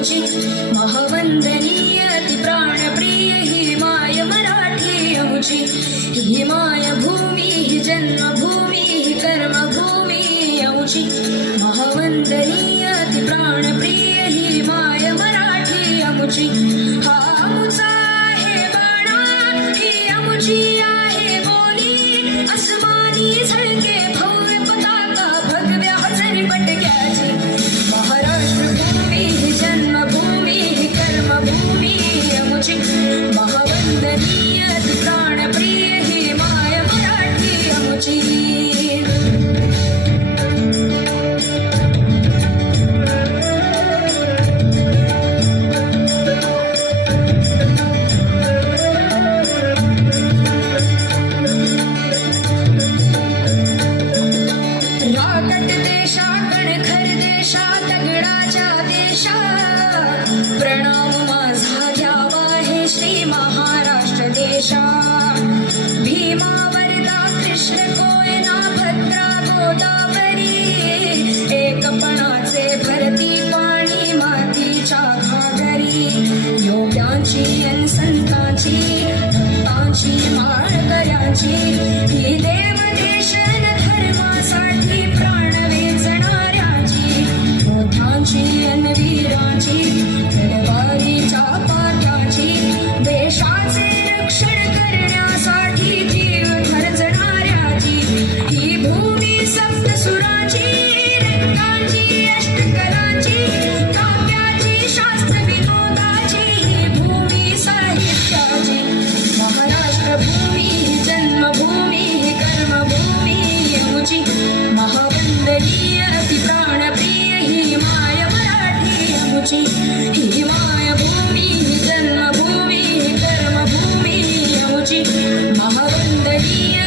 अमुची महावंदनीय अति प्राणप्रिय ही माय मराठी अमुची ही माय भूमी ही जन्मभूमी ही कर्मभूमी अमुची महावंदनीय अति प्राणप्रिय ही माय मराठी अमुची हा अमुचा आहे बाणा ही अमुची आहे बोली अस्मानी झळके भव्य पताका भगव्या हजरी पटक्याची महाराष्ट्र भूमी ही जन्मभूमी ही कर्मभूमी अमुची महावंदनीय अति प्राणप्रिय ही माय मराठी अमुची राकट देशा कणखर देशा दगडाच्या देशा प्रणाम माझा घ्यावा हे श्री महाराष्ट्र देशा भीमा वरदा कृष्ण कोयना भद्रा गोदावरी एकपणाचे भरती पाणी मातीच्या घागरी योग्यांची अन संतांची भक्तांची माळकऱ्यांची ही देवदेशन धर्मासाठी प्राण वेचणाऱ्याची योद्धांची अन वीरांची तलवारीच्या पात्याची देशाचे रक्षण करण्यासाठी जीव खर्चणाऱ्याची ही भूमी सप्तसुरांची रंगांची अष्टकलांची काव्याची शास्त्र विनोदाची ही भूमी साहित्याची महाराष्ट्र भूमी ही जन्मभूमी ही कर्मभूमी अमुची महावंदनीय अति प्राणप्रिय ही माय मराठी अमुची ही माय भूमी ही जन्मभूमी ही कर्मभूमी अमुची महावंदनीय